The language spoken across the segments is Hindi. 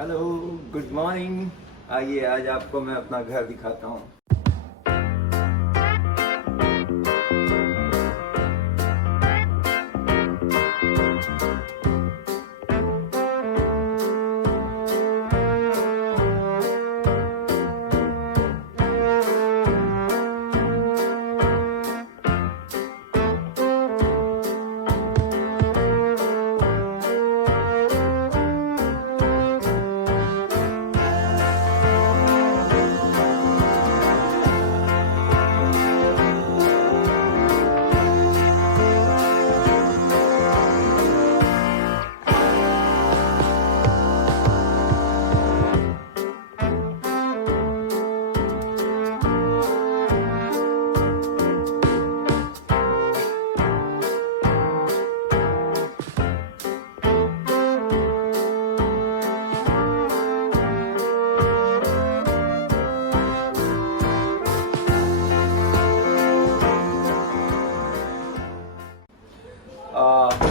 Hello, good morning. आइए आज आपको मैं अपना घर दिखाता हूँ।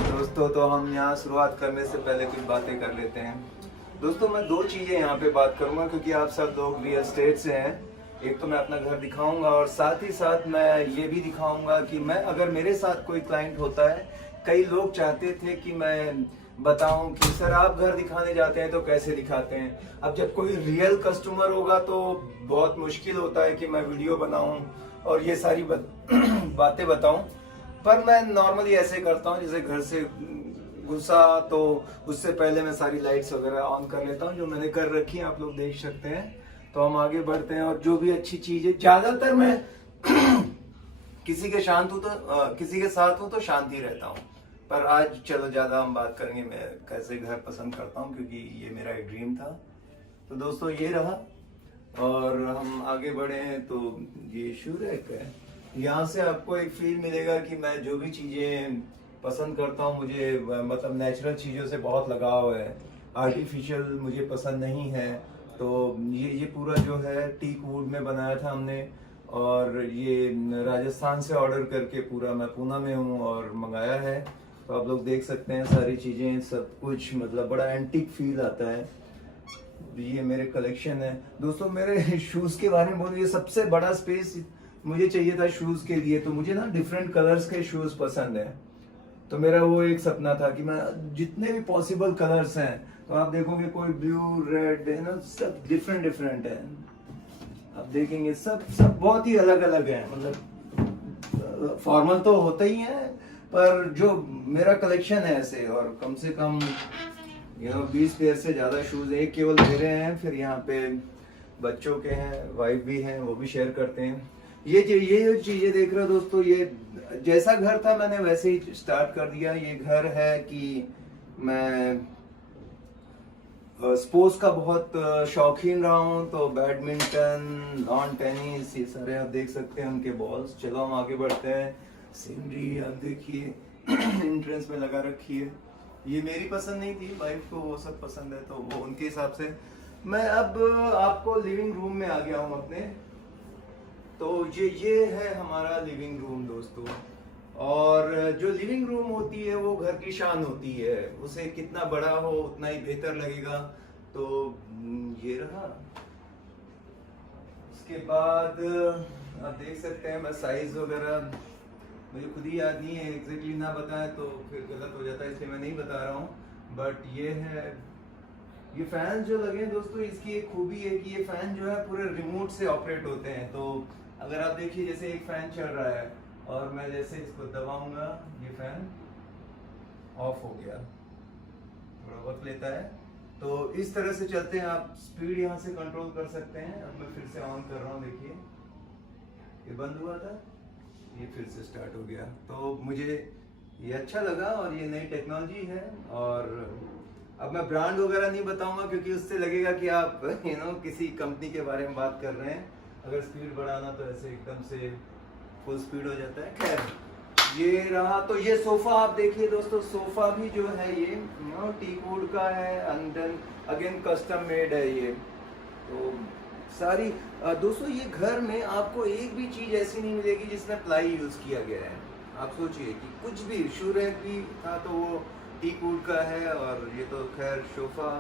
दोस्तों, तो हम यहाँ शुरुआत करने से पहले कुछ बातें कर लेते हैं। दोस्तों, मैं दो चीज़ें यहाँ पे बात करूँगा क्योंकि आप सब लोग रियल एस्टेट से हैं। एक तो मैं अपना घर दिखाऊंगा और साथ ही साथ मैं ये भी दिखाऊंगा कि मैं अगर मेरे साथ कोई क्लाइंट होता है, कई लोग चाहते थे कि मैं बताऊं कि सर आप घर दिखाने जाते हैं तो कैसे दिखाते हैं। अब जब कोई रियल कस्टमर होगा तो बहुत मुश्किल होता है कि मैं वीडियो बनाऊं और ये सारी बातें बताऊं, पर मैं नॉर्मली ऐसे करता हूँ जैसे घर से घुसा तो उससे पहले मैं सारी लाइट्स वगैरह ऑन कर लेता हूँ, जो मैंने कर रखी है, आप लोग देख सकते हैं। तो हम आगे बढ़ते हैं और जो भी अच्छी चीज है, ज्यादातर मैं किसी के किसी के साथ हूँ तो शांति रहता हूँ, पर आज चलो ज्यादा हम बात करेंगे मैं कैसे घर पसंद करता हूँ क्योंकि ये मेरा एक ड्रीम था। तो दोस्तों ये रहा और हम आगे बढ़े हैं तो ये शूरैक है। यहाँ से आपको एक फील मिलेगा कि मैं जो भी चीजें पसंद करता हूँ, मुझे मतलब नेचुरल चीजों से बहुत लगाव है, आर्टिफिशियल मुझे पसंद नहीं है। तो ये पूरा जो है टीक वुड में बनाया था हमने और ये राजस्थान से ऑर्डर करके पूरा मैं पूना में हूँ और मंगाया है। तो आप लोग देख सकते हैं सारी चीजें, सब कुछ मतलब बड़ा एंटीक फील आता है। ये मेरे कलेक्शन है। दोस्तों, मेरे शूज के बारे में बोलूँ, ये सबसे बड़ा स्पेस मुझे चाहिए था शूज के लिए। तो मुझे ना डिफरेंट कलर्स के शूज पसंद है, तो मेरा वो एक सपना था कि मैं जितने भी पॉसिबल कलर्स हैं, तो आप देखोगे कोई ब्लू रेड है ना, सब डिफरेंट डिफरेंट है। आप देखेंगे सब बहुत ही अलग अलग है। मतलब फॉर्मल तो होता ही है, पर जो मेरा कलेक्शन है ऐसे, और कम से कम 20 पेयर से ज्यादा शूज, एक केवल मेरे हैं, फिर यहाँ पे बच्चों के हैं, वाइफ भी हैं, वो भी शेयर करते हैं। ये जो चीजें देख रहे हो दोस्तों, ये जैसा घर था मैंने वैसे ही स्टार्ट कर दिया। ये घर है कि मैं स्पोर्ट्स का बहुत शौकीन रहा हूँ, तो बैडमिंटन, लॉन टेनिस, ये सारे आप देख सकते हैं उनके बॉल्स। चलो हम आगे बढ़ते हैं। सीनरी आप देखिए एंट्रेंस में लगा रखी है। ये मेरी पसंद नहीं थी, वाइफ को वो सब पसंद है, तो वो उनके हिसाब से। मैं अब आपको लिविंग रूम में आ गया हूँ अपने। तो ये है हमारा लिविंग रूम दोस्तों, और जो लिविंग रूम होती है वो घर की शान होती है, उसे कितना बड़ा हो उतना ही बेहतर लगेगा। तो ये रहा। उसके बाद आप देख सकते हैं, मैं साइज वगैरह मुझे खुद ही याद नहीं है, एग्जैक्टली ना बताएं तो फिर गलत हो जाता है, इसलिए मैं नहीं बता रहा हूँ। बट ये है, ये फैन जो लगे हैं दोस्तों, इसकी एक खूबी है कि ये फैन जो है पूरे रिमोट से ऑपरेट होते हैं। तो अगर आप देखिए, जैसे एक फैन चल रहा है और मैं जैसे इसको दबाऊंगा, ये फैन ऑफ हो गया, थोड़ा वक्त लेता है। तो इस तरह से चलते हैं, आप स्पीड यहाँ से कंट्रोल कर सकते हैं। अब मैं फिर से ऑन कर रहा हूँ, देखिए ये बंद हुआ था, ये फिर से स्टार्ट हो गया। तो मुझे ये अच्छा लगा और ये नई टेक्नोलॉजी है। और अब मैं ब्रांड वगैरह नहीं बताऊंगा क्योंकि उससे लगेगा कि आप किसी कंपनी के बारे में बात कर रहे हैं। अगर स्पीड बढ़ाना तो ऐसे एकदम से फुल स्पीड हो जाता है। खैर, ये रहा। तो ये सोफा आप देखिए दोस्तों, सोफा भी जो है ये टीक वुड का है, अनडन अगेन कस्टम मेड है ये। तो सारी दोस्तों, ये घर में आपको एक भी चीज ऐसी नहीं मिलेगी जिसमें प्लाई यूज किया गया है। आप सोचिए कि कुछ भी, शूरैक भी था तो वो टीक वुड का है, और ये तो खैर सोफा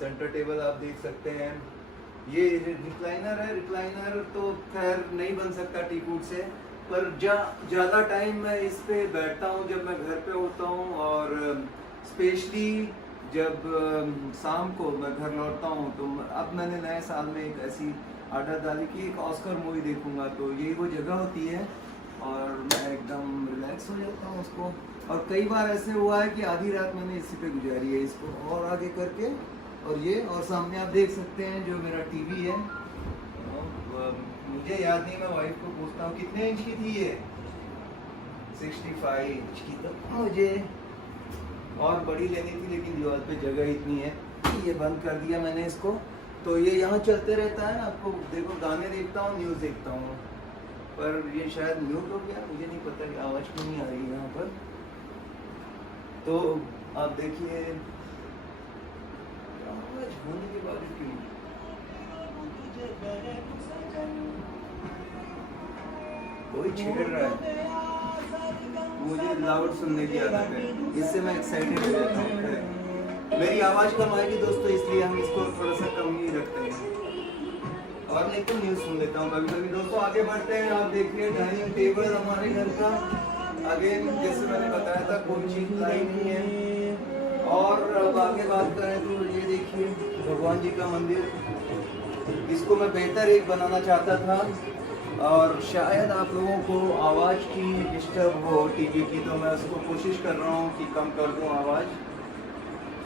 सेंटर टेबल आप देख सकते हैं। ये रिक्लाइनर है, रिक्लाइनर तो खैर नहीं बन सकता टीकूट से, पर ज़्यादा टाइम मैं इस पे बैठता हूँ जब मैं घर पे होता हूँ, और स्पेशली जब शाम को मैं घर लौटता हूँ। तो अब मैंने नए साल में एक ऐसी आदत डाली कि एक ऑस्कर मूवी देखूंगा, तो यही वो जगह होती है और मैं एकदम रिलैक्स हो जाता हूँ उसको। और कई बार ऐसे हुआ है कि आधी रात मैंने इसी पे गुजारी है, इसको और आगे करके। और ये और सामने आप देख सकते हैं जो मेरा टीवी है, मुझे याद नहीं, मैं वाइफ को पूछता हूँ कितने इंच की थी ये, 65 इंच की। तो मुझे और बड़ी लेनी थी लेकिन दीवार पे जगह इतनी है, ये बंद कर दिया मैंने इसको। तो ये यहाँ चलते रहता है, आपको देखो गाने देखता हूँ, न्यूज़ देखता हूँ, पर ये शायद म्यूट हो गया, मुझे नहीं पता कि आवाज़ क्यों नहीं आ रही है यहाँ पर। तो आप देखिए आवाज़ होने के बाद क्यों, कोई छेड़ रहा है, मुझे लाउड सुनने की आदत है, इससे मैं एक्साइटेड हो जाता हूँ। मेरी आवाज़ कम आएगी दोस्तों, इसलिए हम इसको थोड़ा सा कम ही रखते हैं, और नहीं तो न्यूज़ सुन लेता हूँ कभी कभी। दोस्तों आगे बढ़ते हैं, आप देखिए डाइनिंग टेबल हमारे घर का। अगेन जैसे मैंने बताया था कोई चीज़ लाई नहीं है। और अब आगे बात करें तो ये देखिए भगवान जी का मंदिर, इसको मैं बेहतर एक बनाना चाहता था, और शायद आप लोगों को आवाज़ की डिस्टर्ब हो टीवी की, तो मैं उसको कोशिश कर रहा हूँ कि कम कर दूँ आवाज़,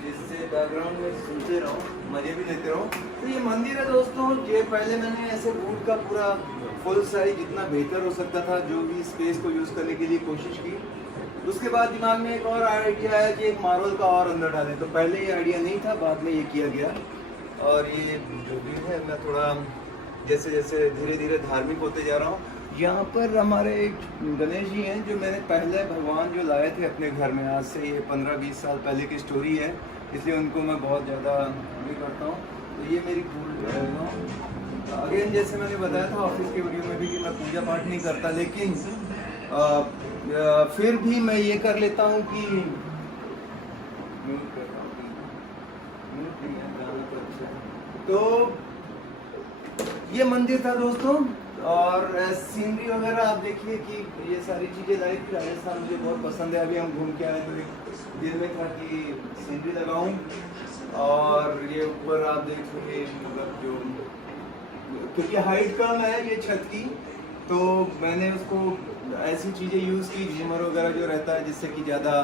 जिससे बैकग्राउंड में सुनते रहो, मज़े भी लेते रहो। तो ये मंदिर है दोस्तों, ये पहले मैंने ऐसे वुड का पूरा फुल साइज जितना बेहतर हो सकता था जो भी स्पेस को यूज़ करने के लिए कोशिश की। उसके बाद दिमाग में एक और आइडिया आया कि एक मार्बल का और अंदर डालें, तो पहले ये आइडिया नहीं था, बाद में ये किया गया। और ये जो भी है मैं थोड़ा जैसे जैसे धीरे धीरे धार्मिक होते जा रहा हूँ। यहाँ पर हमारे एक गणेश जी हैं जो मैंने पहले भगवान जो लाए थे अपने घर में, आज से ये 15-20 साल पहले की स्टोरी है, इसलिए उनको मैं बहुत ज़्यादा भी करता हूँ। तो ये मेरी अगेन जैसे मैंने बताया था ऑफिस के वीडियो में भी कि मैं पूजा पाठ नहीं करता, लेकिन फिर भी मैं ये कर लेता हूँ कि तो ये मंदिर था दोस्तों। और सीनरी वगैरह आप देखिए कि ये सारी चीज़ें लाई थी, राजस्थान मुझे बहुत पसंद है। अभी हम घूम के आए तो एक दिल में था कि सीनरी लगाऊं। और ये ऊपर आप देखिए मतलब जो, क्योंकि हाइट कम है ये छत की, तो मैंने उसको ऐसी चीज़ें यूज़ की, झूमर वगैरह जो रहता है जिससे कि ज़्यादा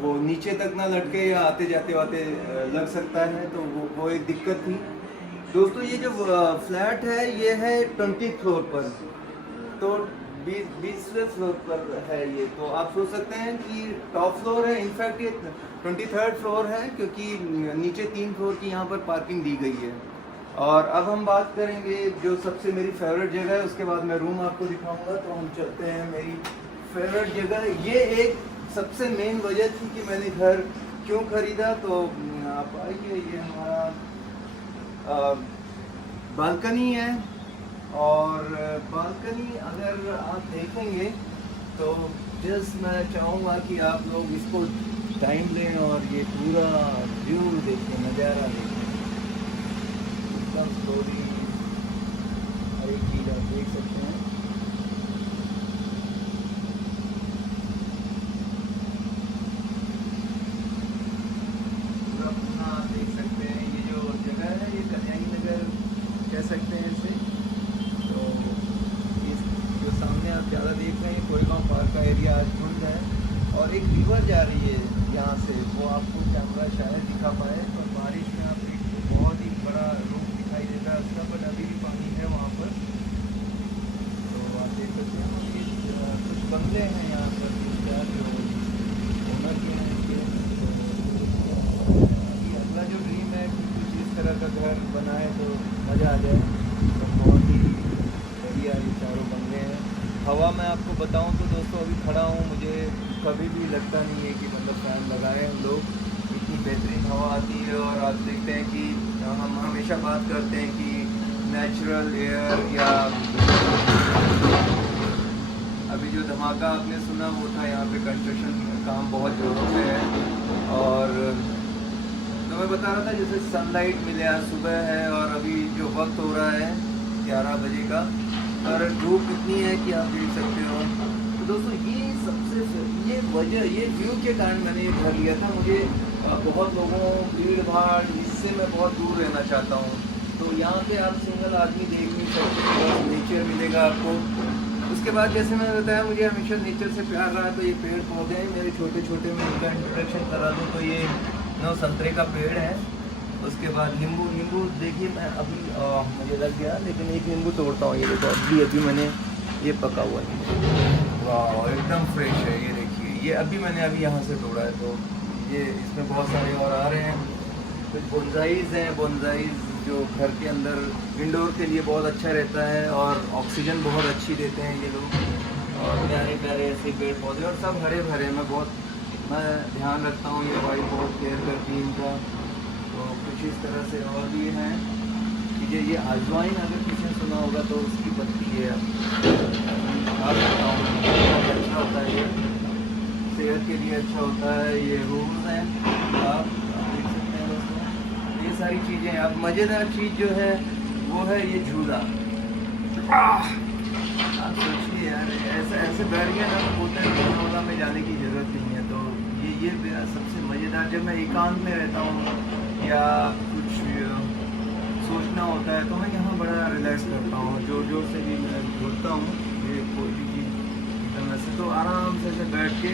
वो नीचे तक ना लटके या आते जाते वाते लग सकता है, तो वो एक दिक्कत थी दोस्तों। ये जो फ्लैट है ये है 20 फ्लोर पर, तो 20वें फ्लोर पर है ये। तो आप सोच सकते हैं कि टॉप फ्लोर है, इनफैक्ट ये 23rd फ्लोर है, क्योंकि नीचे 3 फ्लोर की यहाँ पर पार्किंग दी गई है। और अब हम बात करेंगे जो सबसे मेरी फेवरेट जगह है, उसके बाद मैं रूम आपको दिखाऊंगा। तो हम चलते हैं मेरी फेवरेट जगह। ये एक सबसे मेन वजह थी कि मैंने घर क्यों खरीदा, तो आप आइए, ये हमारा बालकनी है। और बालकनी अगर आप देखेंगे तो जस्ट मैं चाहूँगा कि आप लोग इसको टाइम लें और ये पूरा व्यू देखें, नज़ारा देखें एकदम स्लोली। हर एक चीज़ आप देख सकते हैं। कह सकते हैं इसे। तो इस जो सामने आप ज़्यादा देख रहे हैं कोरेगांव पार्क का एरिया आज धुंध है, और एक रिवर जा रही है यहाँ से, वो आपको कैमरा शायद दिखा पाए, पर बारिश में आप एक बहुत ही बड़ा रूप दिखाई देता है उसका, पर अभी भी पानी है वहाँ पर। तो आप देख सकते हैं कुछ बंगले हैं यहाँ पर, जो ओनर के हैं इनके। अभी अगला जो ड्रीम है कि कुछ इस तरह का घर बनाए तो मज़ा आ जाए। तो बहुत ही बढ़िया ये चारों बंगले हैं। हवा मैं आपको बताऊं तो दोस्तों अभी खड़ा हूँ, मुझे कभी भी लगता नहीं है कि मतलब फ़ैन लगाए हम लोग, इतनी बेहतरीन हवा आती है। और आप देखते हैं कि हम हमेशा बात करते हैं कि नेचुरल एयर, या अभी जो धमाका आपने सुना वो था यहाँ पे कंस्ट्रक्शन काम बहुत ज़ोरों पे है। और तो मैं बता रहा था जैसे सनलाइट मिले, आज सुबह है और अभी जो वक्त हो रहा है 11 बजे का, और धूप इतनी है कि आप देख सकते हो। तो दोस्तों ये वजह, ये व्यू के कारण मैंने ये घर लिया था। मुझे बहुत लोगों, भीड़ भाड़, इससे मैं बहुत दूर रहना चाहता हूँ। तो यहाँ पे आप सिंगल आदमी देख नहीं सकते, नेचर मिलेगा आपको। उसके बाद जैसे मैंने बताया, मुझे हमेशा नेचर से प्यार रहा, तो ये पेड़ पौधे हैं मेरे छोटे छोटे, मैं उनका इंट्रोडक्शन करा दूँ तो ये संतरे का पेड़ है। उसके बाद नींबू देखिए, मैं अभी मुझे लग गया, लेकिन एक नींबू तोड़ता हूँ। ये देखो, अभी मैंने ये पका हुआ नींबू, वाह एकदम फ्रेश है। ये देखिए, ये मैंने यहाँ से तोड़ा है। तो ये इसमें बहुत सारे और आ रहे हैं। कुछ बोनसाइज हैं, बोनसाइज जो घर के अंदर इंडोर के लिए बहुत अच्छा रहता है और ऑक्सीजन बहुत अच्छी देते हैं ये लोग। और प्यारे प्यारे ऐसे पेड़ पौधे और सब हरे भरे, मैं ध्यान रखता हूँ। ये वाइफ बहुत केयर करती है इनका। तो कुछ इस तरह से और भी हैं कि ये अजवाइन, अगर किसी ने सुना होगा तो उसकी पत्ती है, अच्छा होता है, ये सेहत के लिए अच्छा होता है। ये रूल्स हैं, आप देख सकते हैं दोस्तों, ये सारी चीज़ें। अब मज़ेदार चीज़ जो है वो है ये झूला। आप सोचिए यार, ऐसे बैठ गया ना, होटल झूला में जाने की ज़रूरत नहीं है। तो ये मेरा सबसे मज़ेदार, जब मैं एकांत में रहता हूँ या कुछ सोचना होता है तो मैं यहाँ बड़ा रिलैक्स करता हूँ। जोर से भी मैं बोलता हूँ, ये कोई भी चीज़ एकदम ऐसे, तो आराम से बैठ के,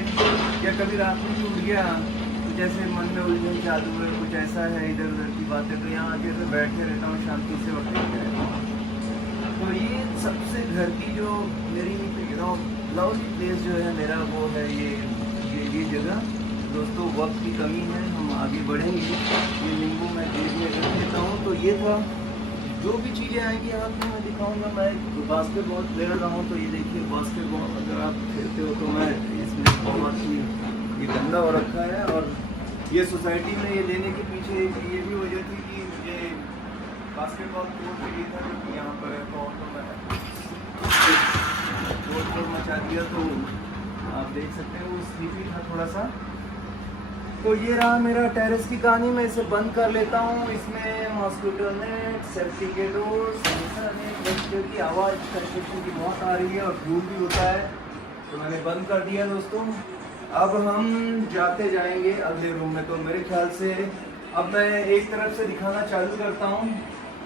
या कभी रात में भी उठ गया तो जैसे मन में उलझन चालू है, कुछ ऐसा है इधर उधर की बातें, तो यहाँ आके तो बैठते रहता हूँ, शांति से वक्त लेते रहता हूँ। तो ये सबसे घर की जो मेरी लवली प्लेस जो है मेरा, वो है ये जगह। दोस्तों वक्त की कमी है, हम आगे बढ़ेंगे। ये नींबू मैं जेब में रख देता हूँ। तो ये था, जो भी चीज़ें आएंगी आपको मैं दिखाऊंगा। मैं बास्केटबॉल खेल रहा हूँ, तो ये देखिए बास्केटबॉल अगर आप खेलते हो तो मैं इसमें बहुत ही ये गंदा हो रखा है। और ये सोसाइटी में ये लेने के पीछे ये भी वजह थी कि मुझे बास्केटबॉल कोर्ट चाहिए था, क्योंकि यहाँ पर है तो मैं मचा दिया। तो आप देख सकते हैं वो स्लीपी था थोड़ा सा। तो ये रहा मेरा टेरेस की कहानी। मैं इसे बंद कर लेता हूँ। इसमें मॉस्किटो नेट, सेफ्टी के डोर, सेंसर नेट, बच्चों की आवाज़ कंस्ट्रक्शन की बहुत आ रही है और धूल भी होता है, तो मैंने बंद कर दिया दोस्तों। अब हम जाते जाएंगे अगले रूम में। तो मेरे ख्याल से अब मैं एक तरफ से दिखाना चालू करता हूँ।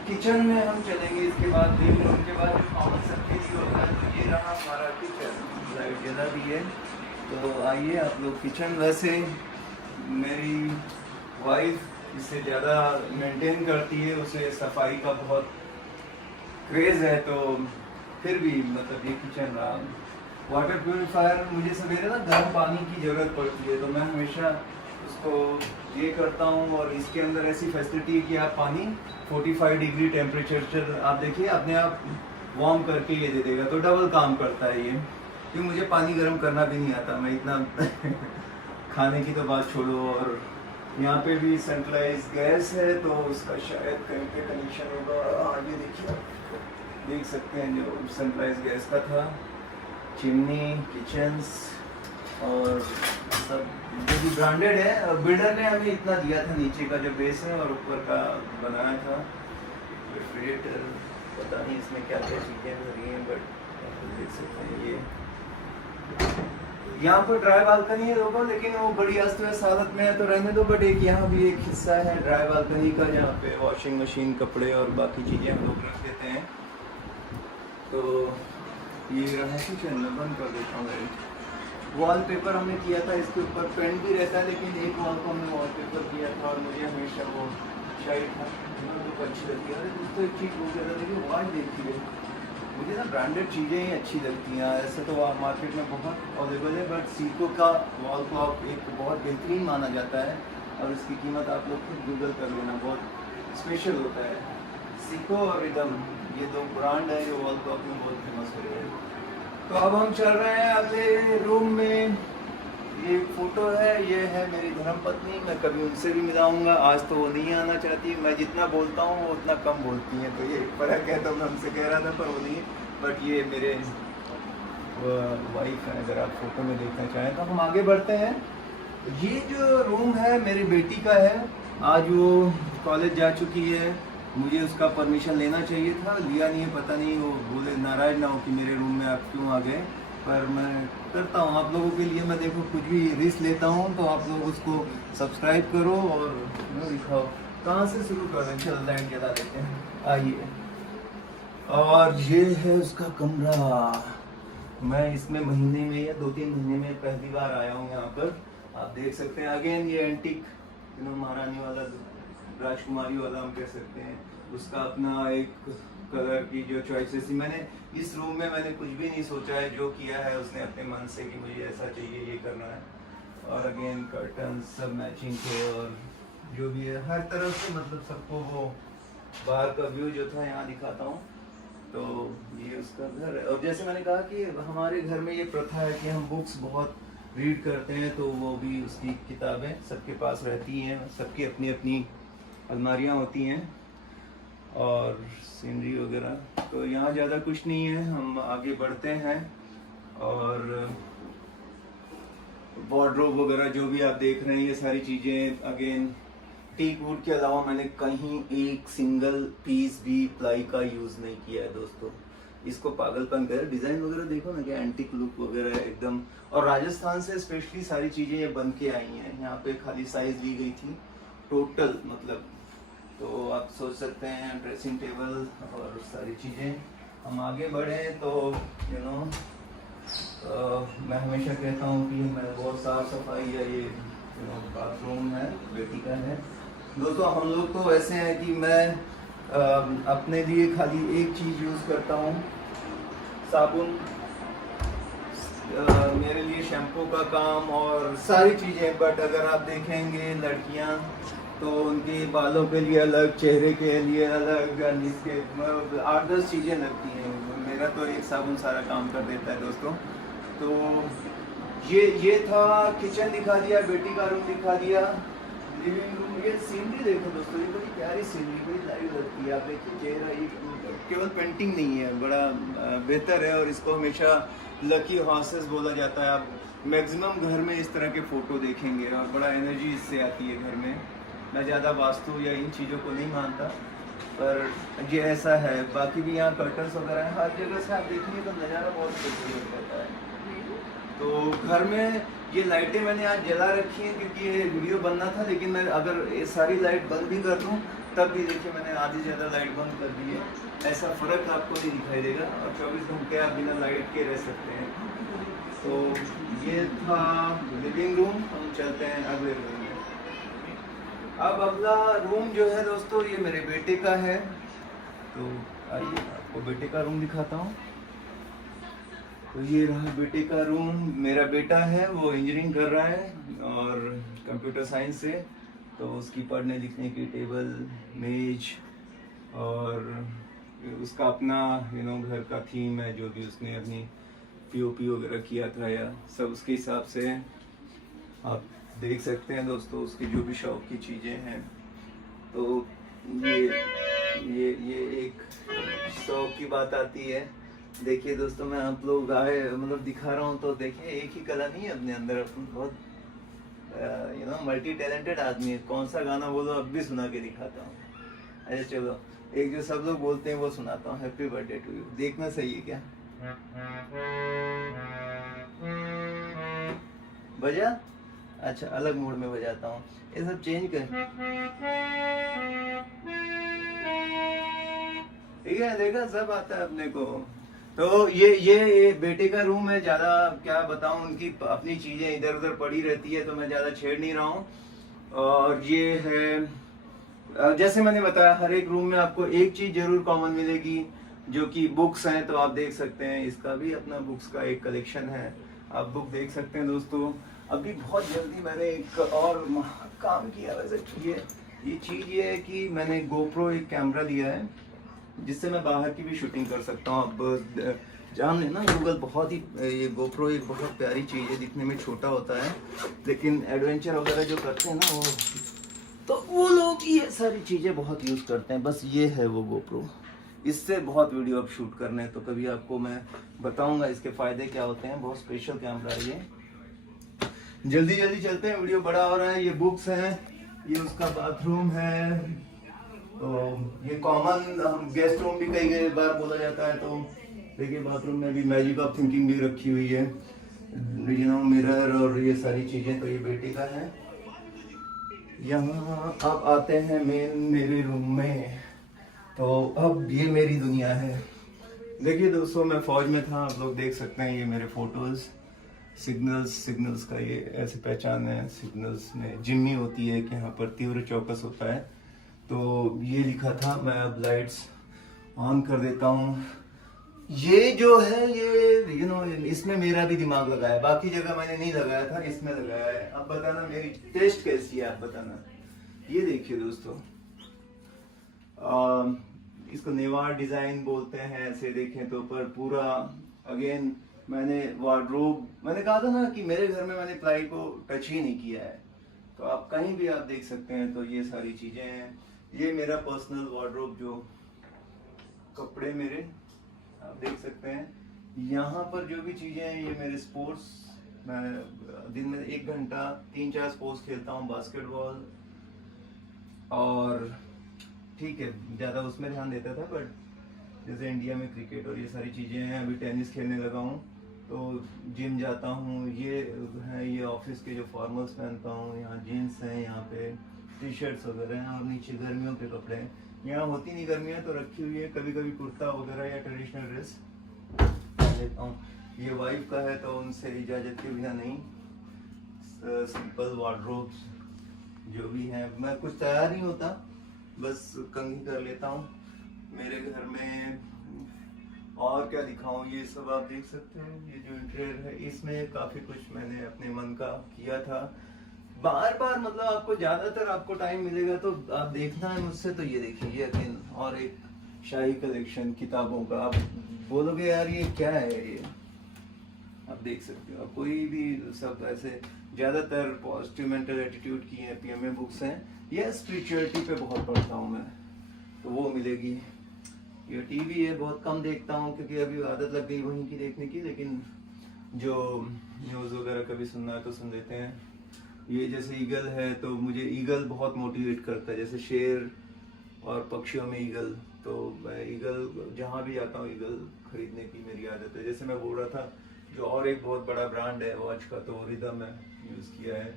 किचन में हम चलेंगे, इसके बाद लिविंग रूम के बाद जो कॉमन सबके लिए होता है। तो ये रहा हमारा किचन, लाइट जला दी है। तो आइए आप लोग किचन, वैसे मेरी वाइफ इससे ज़्यादा मेंटेन करती है, उसे सफाई का बहुत क्रेज़ है। तो फिर भी मतलब ये किचन रहा। वाटर प्यूरीफायर, मुझे सवेरे ना गर्म पानी की ज़रूरत पड़ती है, तो मैं हमेशा उसको ये करता हूँ। और इसके अंदर ऐसी फैसिलिटी है कि आप पानी 45 डिग्री टेम्परेचर आप देखिए अपने आप वार्म करके ये दे देगा। तो डबल काम करता है ये, क्योंकि मुझे पानी गर्म करना भी नहीं आता, मैं इतना खाने की तो बात छोड़ो। और यहाँ पे भी सेंट्रलाइज गैस है, तो उसका शायद कहीं पे कनेक्शन होगा। ये देखिए, देख सकते हैं जो सेंट्रलाइज गैस का था। चिमनी, किचन्स और सब जो भी ब्रांडेड है। और बिल्डर ने हमें इतना दिया था, नीचे का जो बेस है और ऊपर का बनाया था। रेफ्रिजरेटर, पता नहीं इसमें क्या क्या चीज़ें भरी हैं, बट देख सकते हैं ये यहाँ पर ड्राई बालकनी है लोगों, लेकिन वो बड़ी अस्त व्यस्त हालत में है तो रहने दो। बट एक यहाँ भी एक हिस्सा है ड्राई बालकनी का, जहाँ पे वॉशिंग मशीन, कपड़े और बाकी चीज़ें हम लोग रख देते हैं। तो ये रहा किचन, मैं बंद कर देता हूँ। वॉलपेपर हमने किया था, इसके ऊपर पेंट भी रहता है, लेकिन एक वॉल को हमने वॉलपेपर किया था और मुझे हमेशा वो शायद अच्छी लगती है। अरे दोस्तों एक चीज़ बोल रहा था, देखिए वॉल देखिए, मुझे ना ब्रांडेड चीज़ें ही अच्छी लगती हैं। ऐसे तो मार्केट में बहुत अवेलेबल है, बट सीको का वॉल क्लॉक एक बहुत बेहतरीन माना जाता है। और इसकी कीमत आप लोग खुद गूगल कर लेना, बहुत स्पेशल होता है। सीको और रिदम, ये दो ब्रांड है जो वॉल क्लॉक में बहुत फेमस हो रहे हैं। तो अब हम चल रहे हैं अगले रूम में। ये फोटो है, ये है मेरी धर्मपत्नी। मैं कभी उनसे भी मिलाऊंगा, आज तो वो नहीं आना चाहती। मैं जितना बोलता हूँ वो उतना कम बोलती हैं, तो ये फ़र्क है। तो मैं उनसे कह रहा था पर वो नहीं। बट ये मेरे वाइफ है, अगर आप फोटो में देखना चाहें। तो हम आगे बढ़ते हैं। ये जो रूम है मेरी बेटी का है, आज वो कॉलेज जा चुकी है, मुझे उसका परमिशन लेना चाहिए था, लिया नहीं है, पता नहीं वो बोले नाराज ना हो कि मेरे रूम में आप क्यों आ गए। पर मैं करता हूँ आप लोगों के लिए, मैं देखो कुछ भी रिस्क लेता हूँ तो आप लोग उसको सब्सक्राइब करो और दिखाओ। कहाँ से शुरू कर रहे हैं, चल लाइट जला देते हैं, आइए। और ये है उसका कमरा। मैं इसमें महीने में या 2-3 महीने में पहली बार आया हूँ यहाँ पर। आप देख सकते हैं अगेन ये एंटिक महारानी वाला, राजकुमारी वाला हम कह सकते हैं, उसका अपना एक कलर की जो चॉइसेस थी। मैंने इस रूम में मैंने कुछ भी नहीं सोचा है, जो किया है उसने अपने मन से कि मुझे ऐसा चाहिए, ये करना है। और अगेन कर्टन सब मैचिंग थे और जो भी है हर तरफ से, मतलब सबको वो बाहर का व्यू जो था यहाँ दिखाता हूँ। तो ये उसका घर है। और जैसे मैंने कहा कि हमारे घर में ये प्रथा है कि हम बुक्स बहुत रीड करते हैं, तो वो भी उसकी किताबें सबके पास रहती हैं, सबकी अपनी अपनी अलमारियाँ होती हैं और सीनरी वगैरह। तो यहाँ ज़्यादा कुछ नहीं है, हम आगे बढ़ते हैं। और वार्डरोब वगैरह जो भी आप देख रहे हैं ये सारी चीज़ें अगेन टीक वुड के अलावा मैंने कहीं एक सिंगल पीस भी प्लाई का यूज़ नहीं किया है दोस्तों। इसको पागलपन कर, डिज़ाइन वगैरह देखो ना, क्या एंटिक लुक वगैरह है एकदम। और राजस्थान से स्पेशली सारी चीज़ें ये बन के आई हैं, यहाँ पे खाली साइज ली गई थी टोटल, मतलब। तो आप सोच सकते हैं ड्रेसिंग टेबल और सारी चीज़ें। हम आगे बढ़े तो मैं हमेशा कहता हूँ कि मैं बहुत साफ़ सफाई है, ये बाथरूम है, बेटी का है दोस्तों। हम लोग तो ऐसे हैं कि मैं अपने लिए खाली एक चीज़ यूज़ करता हूँ, साबुन, मेरे लिए शैम्पू का काम और सारी चीज़ें। बट अगर आप देखेंगे लड़कियाँ तो उनके बालों के लिए अलग, चेहरे के लिए अलग, इसके 8-10 चीज़ें लगती हैं। मेरा तो एक साबुन सारा काम कर देता है दोस्तों। तो ये था, किचन दिखा दिया, बेटी का रूम दिखा दिया, लिविंग रूम। ये सीनरी देखो दोस्तों, ये बड़ी प्यारी सीनरी, बड़ी लाइव लगती है। आप देखिए चेहरा, ये केवल पेंटिंग नहीं है, बड़ा बेहतर है। और इसको हमेशा लकी हॉर्सेस बोला जाता है। आप मैक्सिमम घर में इस तरह के फ़ोटो देखेंगे और बड़ा एनर्जी इससे आती है घर में। मैं ज़्यादा वास्तु या इन चीज़ों को नहीं मानता, पर ये ऐसा है। बाकी भी यहाँ कर्टन्स वगैरह हैं, हर जगह से आप देखेंगे तो नज़ारा बहुत खूबसूरत रहता है। तो घर में ये लाइटें मैंने आज जला रखी हैं क्योंकि ये वीडियो बनना था, लेकिन मैं अगर ये सारी लाइट बंद भी कर दूँ तब भी देखिए मैंने आधी से ज़्यादा लाइट बंद कर दी है। ऐसा फ़र्क आपको नहीं दिखाई देगा और 24 घंटे आप बिना लाइट के रह सकते हैं। तो ये था लिविंग रूम। हम चलते हैं अगले रूम में। अब अगला रूम जो है दोस्तों, ये मेरे बेटे का है। तो आइए आपको बेटे का रूम दिखाता हूँ। तो ये रहा बेटे का रूम। मेरा बेटा है, वो इंजीनियरिंग कर रहा है और कंप्यूटर साइंस से। तो उसकी पढ़ने लिखने की टेबल, मेज और उसका अपना घर का थीम है, जो भी उसने अपनी पीओपी वगैरह किया था या सब उसके हिसाब से आप देख सकते हैं दोस्तों, उसकी जो भी शौक की चीज़ें हैं। तो ये एक शौक की बात आती है। देखिए दोस्तों, मैं आप लोग आए मतलब दिखा रहा हूँ तो देखिए एक ही कला नहीं है अपने अंदर। अपन बहुत मल्टी टैलेंटेड आदमी है। कौन सा गाना बोलो अब भी सुना के दिखाता हूँ। अच्छा चलो, एक जो सब लोग बोलते हैं वो सुनाता हूँ, हैप्पी बर्थडे टू यू। देखना सही है क्या? बजा? अच्छा, अलग मूड में बजाता हूँ, ये सब चेंज कर। ठीक है, देखा, सब आता है अपने को। तो ये बेटे का रूम है। ज़्यादा क्या बताऊं, उनकी अपनी चीज़ें इधर उधर पड़ी रहती है तो मैं ज़्यादा छेड़ नहीं रहा हूँ। और ये है, जैसे मैंने बताया, हर एक रूम में आपको एक चीज़ जरूर कॉमन मिलेगी, जो कि बुक्स हैं। तो आप देख सकते हैं इसका भी अपना बुक्स का एक कलेक्शन है, आप बुक देख सकते हैं दोस्तों। अभी बहुत जल्दी मैंने एक और काम किया वैसे। ये चीज़ ये है कि मैंने गोप्रो एक कैमरा लिया है, जिससे मैं बाहर की भी शूटिंग कर सकता हूँ। अब जान लेना गूगल, बहुत ही ये गोप्रो एक बहुत प्यारी चीज़ है। दिखने में छोटा होता है, लेकिन एडवेंचर वगैरह जो करते हैं ना वो लोग ये सारी चीज़ें बहुत यूज़ करते हैं। बस ये है वो गोप्रो, इससे बहुत वीडियो अब शूट करने हैं। तो कभी आपको मैं बताऊंगा इसके फ़ायदे क्या होते हैं। बहुत स्पेशल कैमरा है ये। जल्दी चलते हैं, वीडियो बड़ा हो रहा है। ये बुक्स हैं, ये उसका बाथरूम है। तो ये कॉमन गेस्ट रूम भी कई बार बोला जाता है। तो देखिए बाथरूम में भी मैजिक ऑफ थिंकिंग भी रखी हुई है, मिरर और ये सारी चीजें। तो ये बेटे का है। यहाँ आप आते हैं मेरे रूम में। तो अब ये मेरी दुनिया है। देखिए दोस्तों, मैं फौज में था, आप लोग देख सकते हैं ये मेरे फोटोज। सिग्नल्स का ये ऐसे पहचान है। सिग्नल्स में जिम्मी होती है कि यहाँ पर तीव्र चौकस होता है। तो ये लिखा था। मैं अब लाइट्स ऑन कर देता हूँ। ये जो है ये इसमें मेरा भी दिमाग लगाया, बाकी जगह मैंने नहीं लगाया था, इसमें लगाया है। अब बताना मेरी टेस्ट कैसी है, आप बताना। ये देखिए दोस्तों, इसको नेवार डिजाइन बोलते हैं ऐसे देखें तो। पर पूरा अगेन मैंने वार्डरोब, मैंने कहा था ना कि मेरे घर में मैंने प्लाई को टच ही नहीं किया है। तो आप कहीं भी आप देख सकते हैं। तो ये सारी चीजें हैं। ये मेरा पर्सनल वार्डरोब, जो कपड़े मेरे आप देख सकते हैं। यहाँ पर जो भी चीजें हैं ये मेरे स्पोर्ट्स। मैं दिन में 1 घंटा 3-4 स्पोर्ट्स खेलता हूँ, बास्केटबॉल और ठीक है ज़्यादा उसमें ध्यान देता था। बट जैसे इंडिया में क्रिकेट और ये सारी चीज़ें हैं। अभी टेनिस खेलने लगा हूँ, तो जिम जाता हूँ। ये है, ये ऑफिस के जो फॉर्मल्स पहनता हूँ। यहाँ जीन्स हैं, यहाँ पे टी शर्ट्स वगैरह हैं, और नीचे गर्मियों के कपड़े हैं। यहाँ होती नहीं गर्मियाँ तो रखी हुई है, कभी कभी कुर्ता वगैरह या ट्रेडिशनल ड्रेस लेता हूँ। ये वाइफ का है तो उनसे इजाज़त के बिना नहीं। सिंपल वार्डरोब्स जो भी हैं। मैं कुछ तैयार नहीं होता, बस कंघी कर लेता हूँ मेरे घर में। और क्या दिखाऊं, ये सब आप देख सकते हैं। ये जो इंटीरियर है इसमें काफी कुछ मैंने अपने मन का किया था। बार बार मतलब आपको ज्यादातर आपको टाइम मिलेगा तो आप देखना है मुझसे। तो ये देखिए, ये अगेन और एक शाही कलेक्शन किताबों का। आप बोलोगे यार ये क्या है, ये आप देख सकते हो। कोई भी सब ऐसे ज्यादातर पॉजिटिव मेंटल एटीट्यूड की है, पीएमए बुक्स हैं। ये स्पिरिचुअलिटी पे बहुत पढ़ता हूँ मैं, तो वो मिलेगी। ये टीवी है, बहुत कम देखता हूँ क्योंकि अभी आदत लग गई वहीं की देखने की। लेकिन जो न्यूज़ वगैरह कभी सुनना है तो सुन लेते हैं। ये जैसे ईगल है, तो मुझे ईगल बहुत मोटिवेट करता है। जैसे शेर और पक्षियों में ईगल, तो मैं ईगल जहाँ भी जाता हूँ ईगल खरीदने की मेरी आदत है। जैसे मैं बोल रहा था, जो और एक बहुत बड़ा ब्रांड है वॉच का, तो रिदम है, यूज़ किया है।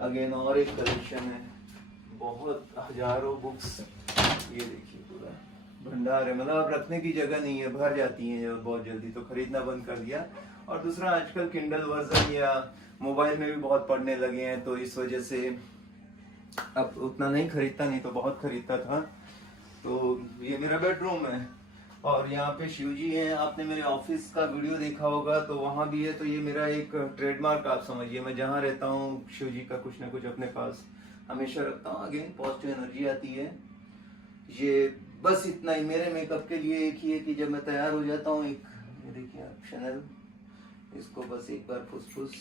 अगेन और एक कलेक्शन है, बहुत हजारों बुक्स। ये देखिए पूरा भंडार है, मतलब अब रखने की जगह नहीं है, भर जाती हैं बहुत जल्दी, तो खरीदना बंद कर दिया। और दूसरा, आजकल किंडल वर्जन या मोबाइल में भी बहुत पढ़ने लगे हैं, तो इस वजह से अब उतना नहीं खरीदता, नहीं तो बहुत खरीदता था। तो ये मेरा बेडरूम है, और यहाँ पे शिव जी हैं। आपने मेरे ऑफिस का वीडियो देखा होगा, तो वहाँ भी है। तो ये मेरा एक ट्रेडमार्क आप समझिए, मैं जहाँ रहता हूँ शिव जी का कुछ ना कुछ अपने पास हमेशा रखता हूँ। अगेन पॉजिटिव एनर्जी आती है। ये बस इतना ही मेरे मेकअप के लिए एक ही है कि जब मैं तैयार हो जाता हूँ, एक ये देखिए आप शैनल, इसको बस एक बार फुस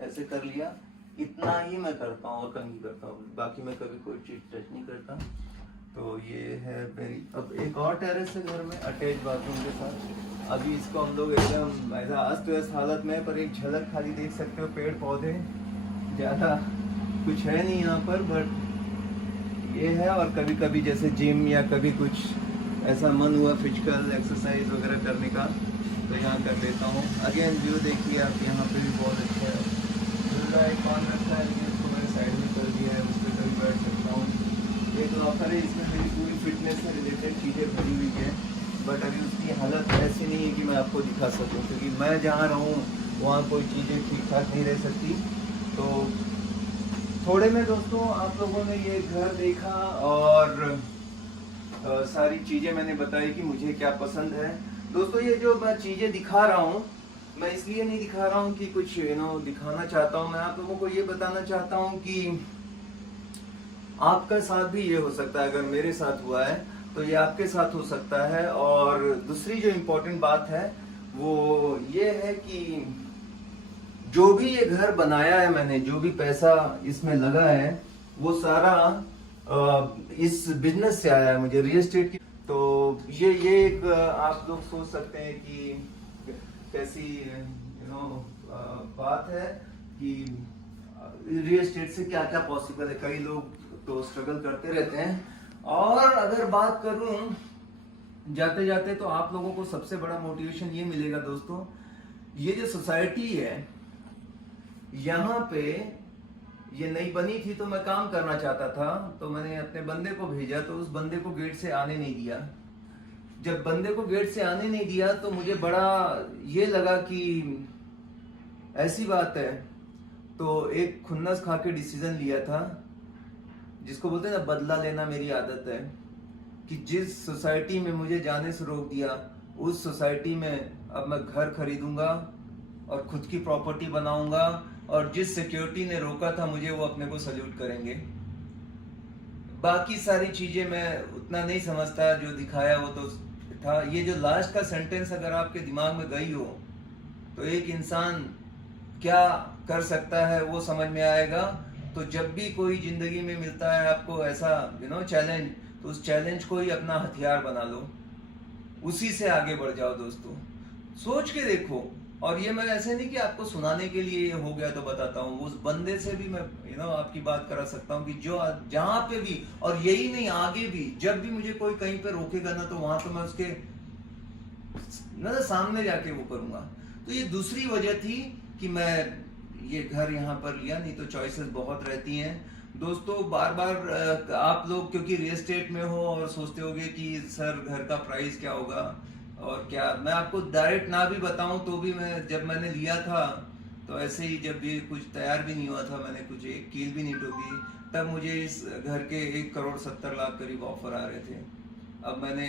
ऐसे कर लिया, इतना ही मैं करता हूँ और कंघी करता हूँ। बाकी मैं कभी कोई चीज टच नहीं करता। तो ये है मेरी। अब एक और टेरेस है घर में, अटैच बाथरूम के साथ। अभी इसको हम लोग एकदम ऐसा अस्त व्यस्त हालत में, पर एक झलक खाली देख सकते हो। पेड़ पौधे ज़्यादा कुछ है नहीं यहाँ पर, बट ये है। और कभी कभी जैसे जिम या कभी कुछ ऐसा मन हुआ फिजिकल एक्सरसाइज वगैरह करने का, तो यहाँ कर लेता हूँ। अगेन व्यू देखिए आप, यहाँ पे भी बहुत अच्छा है। झूला एक कौन रखता है, लेकिन इसको मैंने साइड में कर दिया है, उस पर कभी बैठ सकता हूँ। एक लॉकर है, इसमें मेरी पूरी फिटनेस से रिलेटेड चीज़ें भरी हुई है, बट अभी उसकी हालत ऐसी नहीं है कि मैं आपको दिखा सकूँ, क्योंकि मैं जहाँ रहूँ वहाँ कोई चीज़ें ठीक ठाक नहीं रह सकती। तो थोड़े में दोस्तों आप लोगों ने ये घर देखा, और सारी चीज़ें मैंने बताई कि मुझे क्या पसंद है। दोस्तों ये जो मैं चीज़ें दिखा रहा हूँ, मैं इसलिए नहीं दिखा रहा हूँ कि कुछ दिखाना चाहता हूँ। मैं आप लोगों को ये बताना चाहता हूँ कि आपका साथ भी ये हो सकता है। अगर मेरे साथ हुआ है तो ये आपके साथ हो सकता है। और दूसरी जो इम्पोर्टेंट बात है वो ये है कि जो भी ये घर बनाया है मैंने, जो भी पैसा इसमें लगा है, वो सारा इस बिजनेस से आया है, मुझे रियल एस्टेट की। तो ये एक आप लोग सोच सकते हैं कि कैसी बात है कि रियल एस्टेट से क्या क्या पॉसिबल है। कई लोग तो स्ट्रगल करते रहते हैं। और अगर बात करूं जाते जाते, तो आप लोगों को सबसे बड़ा मोटिवेशन ये मिलेगा दोस्तों, ये जो सोसाइटी है यहाँ पे ये नई बनी थी, तो मैं काम करना चाहता था, तो मैंने अपने बंदे को भेजा, तो उस बंदे को गेट से आने नहीं दिया। जब बंदे को गेट से आने नहीं दिया तो मुझे बड़ा ये लगा कि ऐसी बात है, तो एक खुन्नस खा के डिसीजन लिया था, जिसको बोलते हैं ना बदला लेना मेरी आदत है, कि जिस सोसाइटी में मुझे जाने से रोक दिया, उस सोसाइटी में अब मैं घर खरीदूंगा और खुद की प्रॉपर्टी बनाऊंगा, और जिस सिक्योरिटी ने रोका था मुझे, वो अपने को सल्यूट करेंगे। बाकी सारी चीजें मैं उतना नहीं समझता, जो दिखाया वो तो था। ये जो लास्ट का सेंटेंस अगर आपके दिमाग में गई हो, तो एक इंसान क्या कर सकता है वो समझ में आएगा। तो जब भी कोई जिंदगी में मिलता है आपको ऐसा चैलेंज, तो उस चैलेंज को ही अपना हथियार बना लो, उसी से आगे बढ़ जाओ दोस्तों। सोच के देखो। और ये मैं ऐसे नहीं कि आपको सुनाने के लिए ये हो गया तो बताता हूँ, उस बंदे से भी मैं आपकी बात करा सकता हूँ कि जो जहां पे भी, और यही नहीं आगे भी, जब भी मुझे कोई कहीं पे रोकेगा ना, तो वहां पे मैं उसके सामने जाके वो करूंगा। तो ये दूसरी वजह थी कि मैं ये घर यहाँ पर लिया, नहीं तो चॉइसेस बहुत रहती हैं दोस्तों। बार बार आप लोग क्योंकि रियल एस्टेट में हो और सोचते होगे कि सर घर का प्राइस क्या होगा, और क्या मैं आपको डायरेक्ट ना भी बताऊं तो भी, जब मैंने लिया था तो ऐसे ही, जब भी कुछ तैयार भी नहीं हुआ था, मैंने कुछ एक कील भी नहीं ठोकी, तब मुझे इस घर के 1,70,00,000 करीब ऑफर आ रहे थे। अब मैंने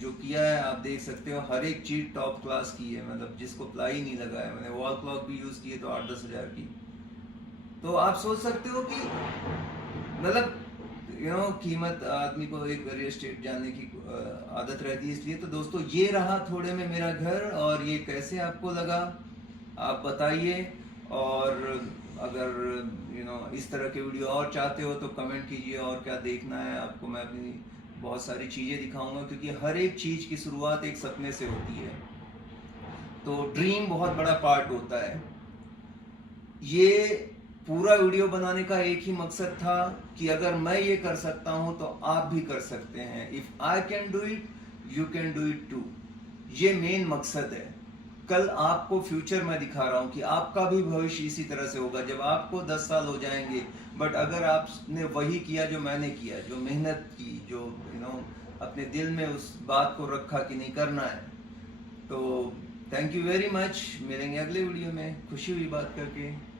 जो किया है आप देख सकते हो, हर एक चीज टॉप क्लास की है, मतलब जिसको प्लाई नहीं लगा है। मैंने वॉल क्लॉक भी यूज की है, तो 8-10 हजार की। तो आप सोच सकते हो कि मतलब कीमत आदमी को एक रियल एस्टेट जानने की आदत रहती है। इसलिए तो दोस्तों ये रहा थोड़े में मेरा घर, और ये कैसे आपको लगा आप बताइए। और अगर इस तरह के वीडियो और चाहते हो तो कमेंट कीजिए, और क्या देखना है आपको, मैं अपनी बहुत सारी चीज़ें दिखाऊंगा, क्योंकि हर एक चीज़ की शुरुआत एक सपने से होती है। तो ड्रीम बहुत बड़ा पार्ट होता है। ये पूरा वीडियो बनाने का एक ही मकसद था कि अगर मैं ये कर सकता हूं तो आप भी कर सकते हैं। If I can do it, you can do it too. ये मेन मकसद है। कल आपको फ्यूचर में दिखा रहा हूं कि आपका भी भविष्य इसी तरह से होगा, जब आपको 10 साल हो जाएंगे। बट अगर आपने वही किया जो मैंने किया, जो मेहनत की, जो अपने दिल में उस बात को रखा कि नहीं करना है, तो थैंक यू वेरी मच। मिलेंगे अगले वीडियो में। खुशी हुई बात करके।